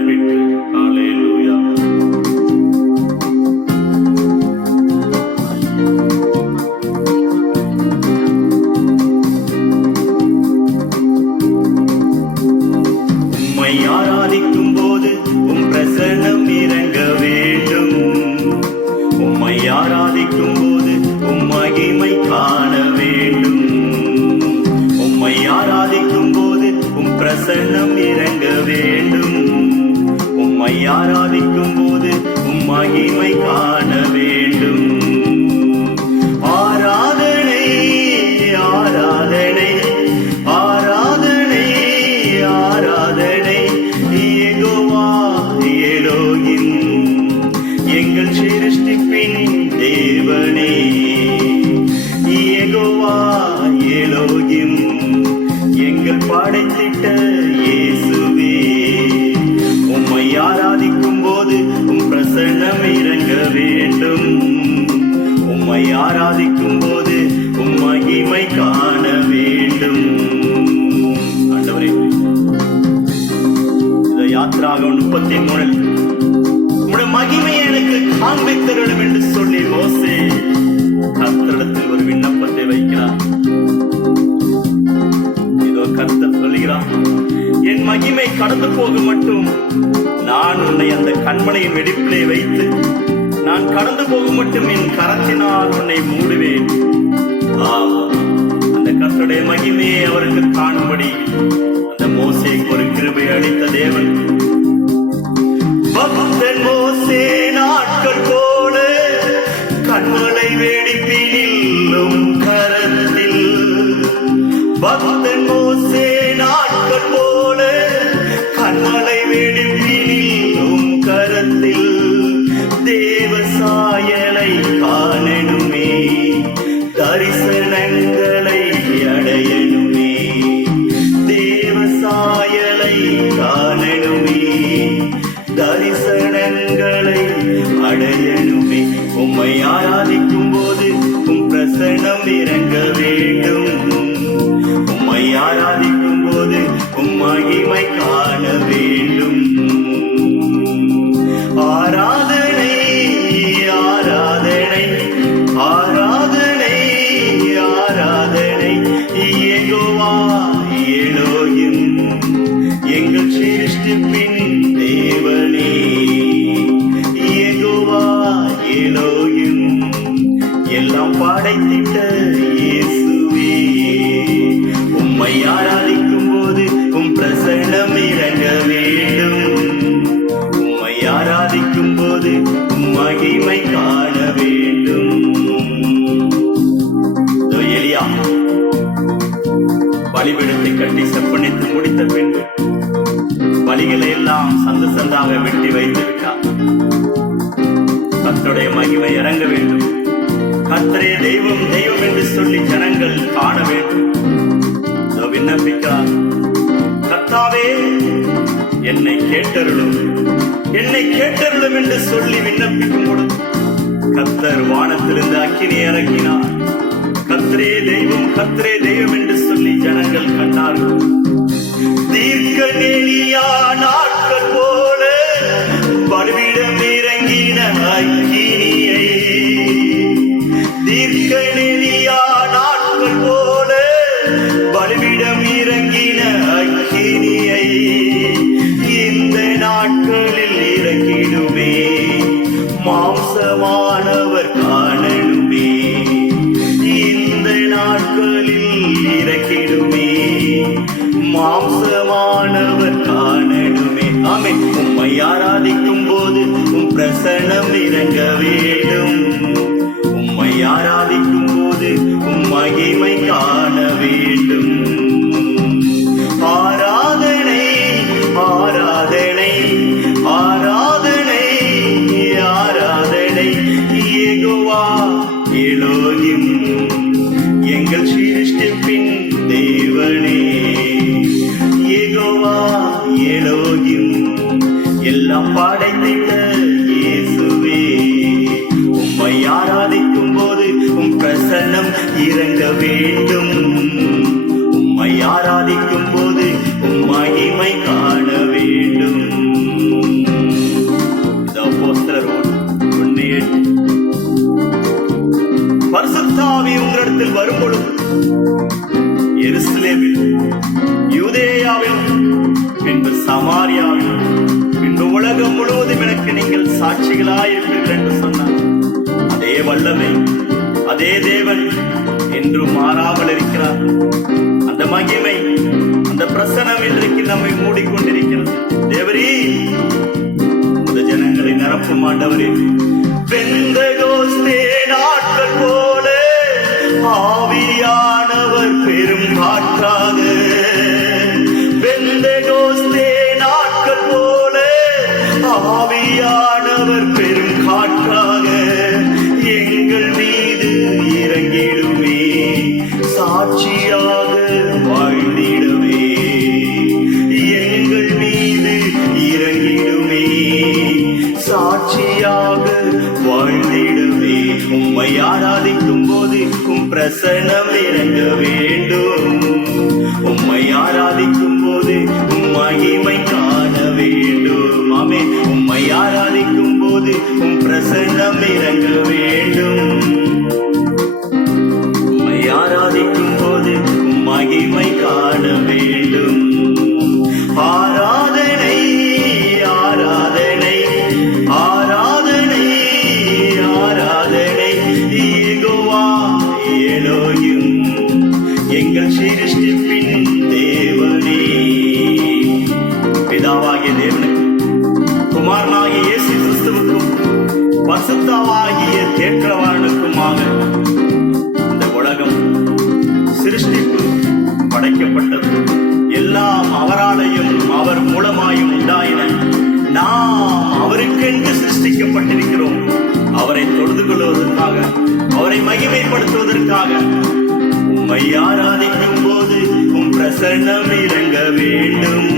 நிரப்பிட்டு. ஹல்லேலூயா. உம்மை ஆராதிக்கும் போது உம் பிரசன்னம் இறங்க வேண்டும். உம்மை ஆராதிக்கும் போது உம் மகிமை காண வேண்டும். உம்மை ஆராதிக்கும் போது உம் பிரசன்னம் இறங்க வேண்டும். உம்மை ஆராதிக்கும் போது உம் மகிமை காண வேண்டும். ஆராதனை ஆராதனை ஆராதனை ஆராதனை யெகோவா எலோகிம், எங்கள் சிருஷ்டிப்பின் தேவனே. யெகோவா எலோகிம், எங்கள் படைத்திட்ட இயேசுவே. உம்மை ஆராதிக்கும் போது உம் பிரசன்னம் இறங்க வேண்டும். உம்மை ஆராதிக்கும் போது உம் மகிமை காண வேண்டும். ஆண்டவரே, இந்த யாத்திராகம் 33 உம்முடைய மகிமையை எனக்கு காண்பித்தருளும் என்று சொல்லி மோசே கர்த்தரிடத்தில் ஒரு விண்ணப்பத்தை வைக்கிறார். இதோ கர்த்தர் சொல்கிறார், என் மகிமை கடந்து போக மட்டும் நான் உன்னை அந்த கண்மலையின் வெடிப்பிலே வைத்து நான் கடந்து போக மட்டும் என் கரத்தினால் உன்னை மூடுவேன். அந்த கர்த்தருடைய மகிமையை அவருக்கு காணும்படி அந்த மோசேக்கு ஒரு கிருபை அளித்த தேவன். பக்தன் மோசே நாட்கள் போல கண்மலை வெடிப்பினில்லும் கரத்தில். பக்தன் மோசே நாட்கள் போல கண்மலை வெடிப்பினில்லும் கரத்தில். தேவ சாயலை காணணுமே, தரிசனங்களை அடையணுமே. தேவ சாயலை காணணுமே, தரிசனங்களை அடையணுமே. உம்மை ஆராதிக்கும் போது உம் பிரசன்னம் இறங்க வேண்டும். உம்மை ஆராதிக்கும் போது உம் மகிமை காண வேண்டும். ஆராதனை ஆராதனை ஆராதனை ஆராதனை யெகோவா எலோகிம், எங்கள் சிருஷ்டிப்பின் தேவனே. யெகோவா எலோகிம், எல்லாம் படைத்திட்ட இயேசுவே. உம்மை ஆராதிக்கும் போது உம் பிரசன்னம் இறங்க வேண்டும். உம்மை ஆராதிக்கும் போது உம் மகிமை காண வேண்டும். எலியா பலிபீடத்தை கட்டி செப்பனித்து முடித்த பின்பு பலிகளை எல்லாம் சந்து சந்தாக வெட்டி வைத்து விட்டார். கர்த்தருடைய மகிமை இறங்க வேண்டும். கர்த்தரே தெய்வம் தெய்வம் என்று சொல்லி ஜனங்கள் காண வேண்டும். விண்ணப்பிக்கிறார், கர்த்தாவே என்னை கேட்டருளும், என்னை கேட்டருளும் என்று சொல்லி விண்ணப்பிக்கும் பொழுது கர்த்தர் வானத்திலிருந்து அக்கினி இறக்கினார். கர்த்தரே தெய்வம், கர்த்தரே தெய்வம் என்று சொல்லி ஜனங்கள் கண்டார்கள். தீர்க்க நெறியா நாட்கள் போல பலிபீடம் இறங்கின அக்கினியை. தீர்க்க நெறியா நாட்கள் போல பலிபீடம் இறங்கின அக்கினியை இந்த நாட்களில் இறக்கிடுமே. மாம்சமானவர் காணணுமே, இந்த நாட்களில் இறக்கிடுமே. மாம்சமானவர் காணணுமே. ஆமென். உம்மை ஆராதிக்கும் போது உம் பிரசன்னம் இறங்க வேண்டும். உம்மை ஆராதிக்கும் போது உம் மகிமை காண வேண்டும். ஆராதனை ஆராதனை ஆராதனை ஆராதனை யெகோவா எலோகிம், எங்கள் சிருஷ்டிப்பின் தேவனே. யெகோவா எலோகிம், எல்லாம் படைத்திட்ட இயேசுவே. உம்மை ஆராதிக்கும் போது உம் பிரசன்னம் இறங்க வேண்டும். உம்மை ஆராதிக்கும் போது உம் மகிமை காண வேண்டும். சாட்சிகளாயிருப்பீர்கள் என்று சொன்னார். அதே வல்லமை, அதே தேவன் என்றும் மாறாமல் இருக்கிறார். அந்த மகிமை, அந்த பிரசனம் இன்றைக்கு நம்மை மூடிக்கொண்டிருக்கிறது. தேவரே, இந்த ஜனங்களை நிரப்பும் ஆண்டவரே. பெந்தெகோஸ்தே நாட்கள் போல ஆவியானவர் பெரும் காற்றாக, பெந்தெகோஸ்தே நாட்கள் போல ஆவியானவர் பெரும் காற்றாக எங்கள் மீது இறங்கிடுமே, சாட்சியாக வாழ்ந்திடவே. எங்கள் மீது இறங்கிடுமே, சாட்சியாக வாழ்ந்திடவே. உம்மை ஆராதிக்கும் போது பிரசனம் இறங்க வேண்டும். உம்மை ஆராதிக்கும் போது மகிமை காண வேண்டும். ஆமே, உம்மை ஆராதிக்கும் போது பிரசனம் இறங்க வேண்டும். உம்மை ஆராதிக்கும் போது மகிமை காண வேண்டும். ஆராதனை ஆராதனை ஆராதனை ஆராதனை யெகோவா எலோஹிம், எங்கள் சிருஷ்டிப்பின் தேவனே. பிதாவாகிய தேவனுக்கு, குமாரனாகிய இயேசு கிறிஸ்துவுக்கும், பரிசுத்தவாகிய தேற்றவாளனுக்குமாக இந்த உலகம் சிருஷ்டிப்பு படைக்கப்பட்டது. எல்லாம் அவராலையும் அவர் மூலமாயும் உண்டாயின. நாம் அவருக்கென்று சிருஷ்டிக்கப்பட்டிருக்கிறோம். அவரை தொழுது கொள்வதற்காக, அவரை மகிமைப்படுத்துவதற்காக. உம்மை ஆராதிக்கும் போது பிரசன்னம் இறங்க வேண்டும்.